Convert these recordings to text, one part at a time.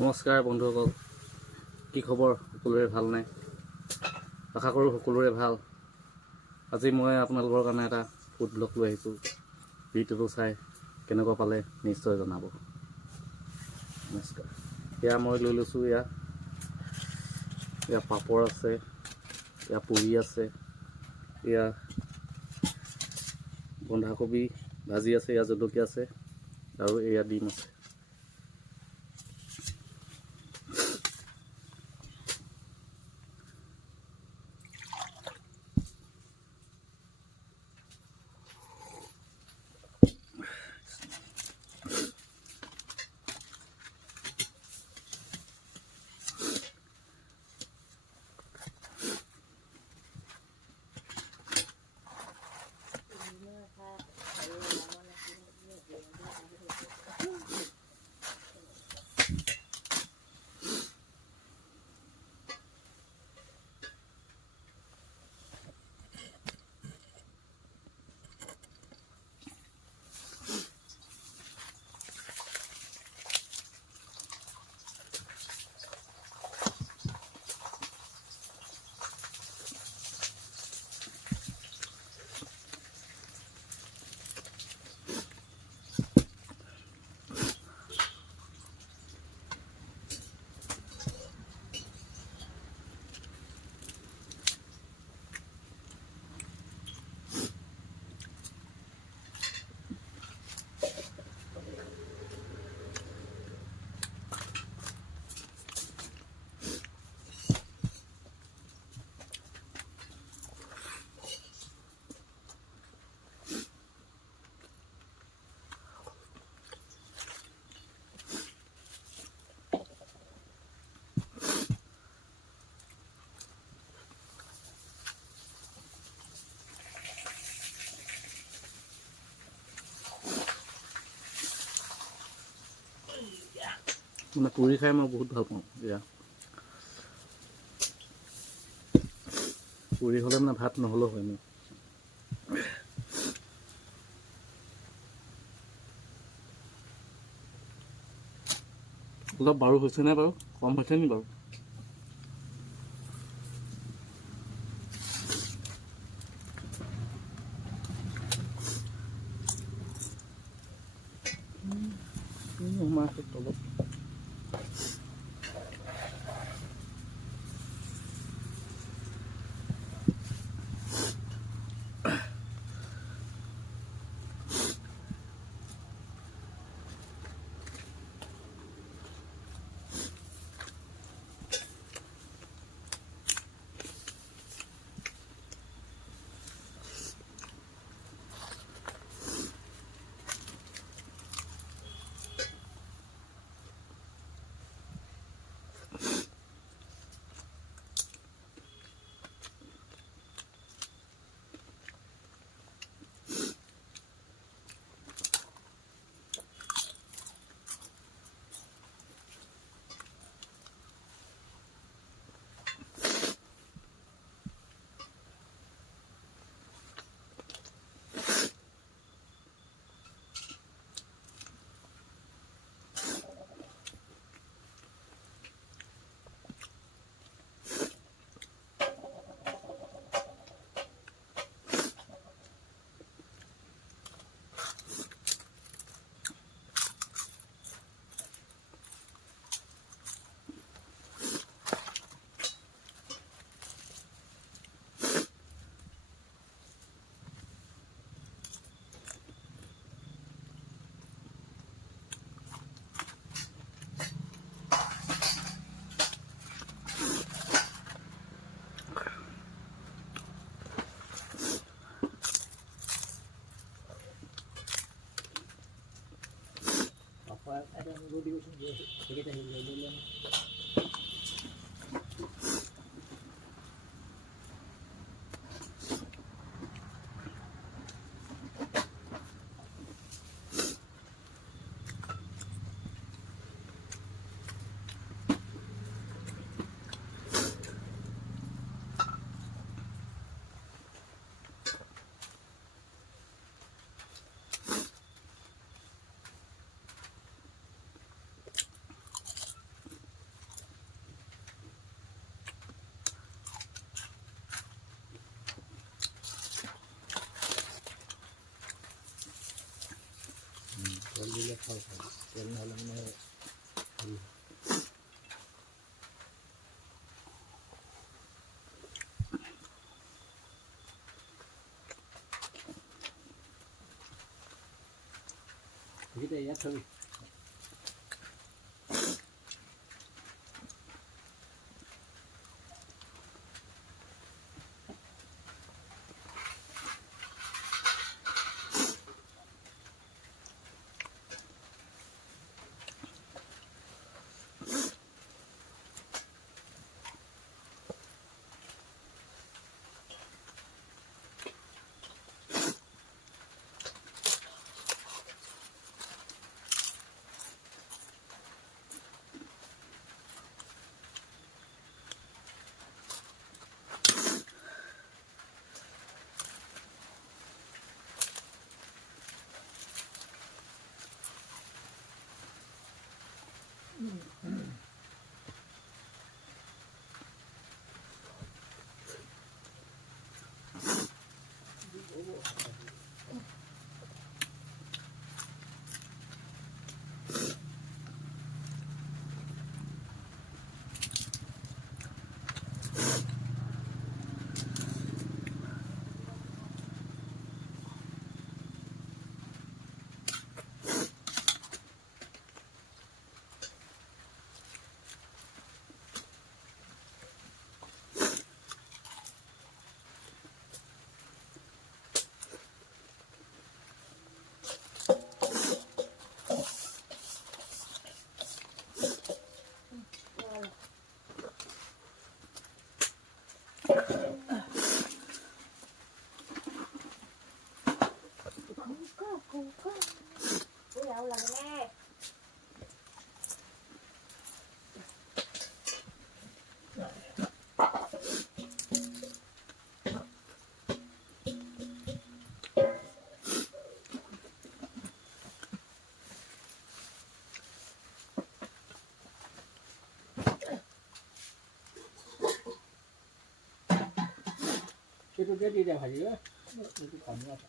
নমস্কাৰ বন্ধুসকল, কি খবৰ? সকলোৰে ভাল নাই? আশা কৰোঁ সকলোৰে ভাল। আজি মই আপোনালোকৰ কাৰণে এটা ফুড ব্লগ লৈ আহিছোঁ। ভিডিঅ'টো চাই কেনেকুৱা পালে নিশ্চয় জনাব। নমস্কাৰ। এয়া মই লৈ লৈছোঁ, এয়া পাপৰ আছে, এয়া পুৰি আছে, এয়া বন্ধাকবি ভাজি আছে, এয়া জলকীয়া আছে আৰু এয়া ডিম আছে। মানে পুৰি খাই মই বহুত ভাল পাওঁ। এয়া পুৰি হ'লে মানে ভাত নহ'লেও হয় মোৰ। অলপ বাৰু হৈছেনে বাৰু? কম হৈছে নি বাৰু? তলত ada yang gue diusin kita dulu. ইয়াত থবি সেইটো দিয়ে দি দে ভাজি এইটো পানী আছে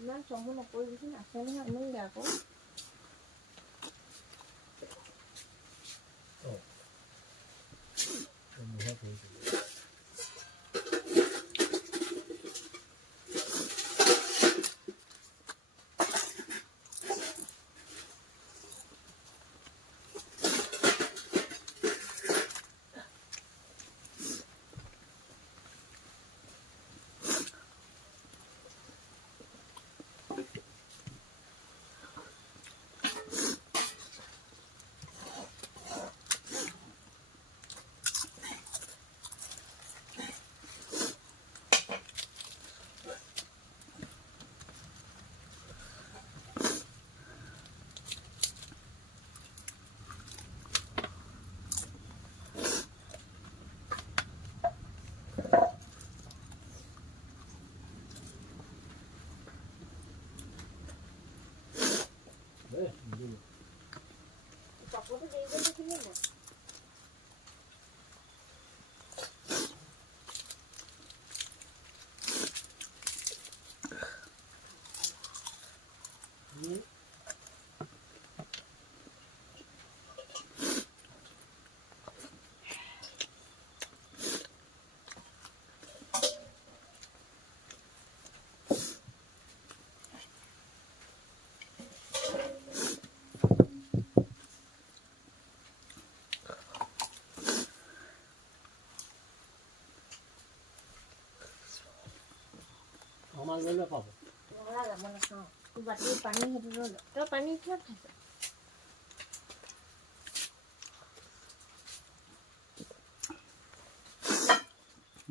ইমান চমু নকৰিবিচোন আছে নহয় আনিমগৈ আকৌ পাপৰটো দেৰি কৰি দিছিলে নাই আমাৰ লৈ পাব নালাগে মই নাখাওঁ বাটি পানী সেইটো লৈ ল তই পানী কিয় খাইছ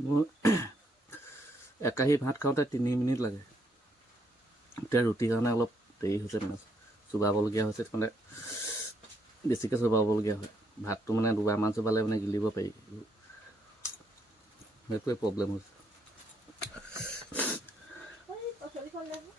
মোৰ একাহী ভাত খাওঁতে 3 মিনিট লাগে এতিয়া ৰুটিৰ কাৰণে অলপ দেৰি হৈছে মানে চুবাবলগীয়া হৈছে মানে বেছিকৈ চুবাবলগীয়া হয় ভাতটো মানে দুবাৰমান চুবালে মানে গিলিব পাৰি সেইটোৱে প্ৰব্লেম হৈছে পাচলিখন লাগিব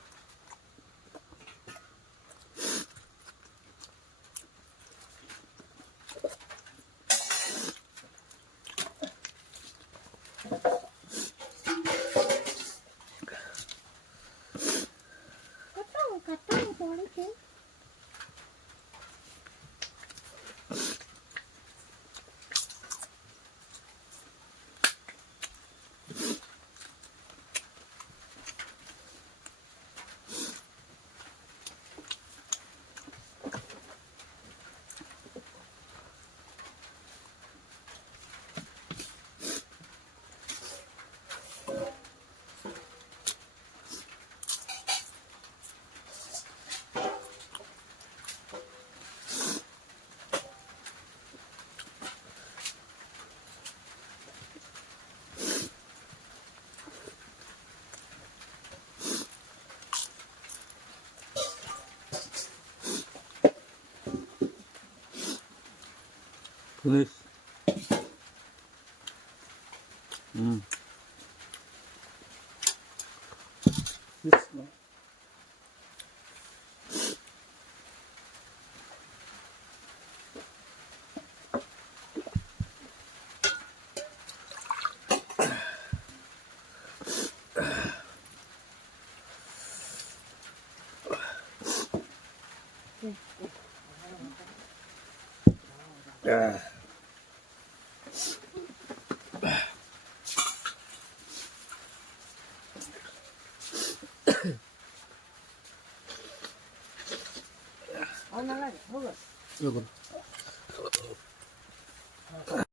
Finish. This no. নালাগে হৈ গ'ল Look.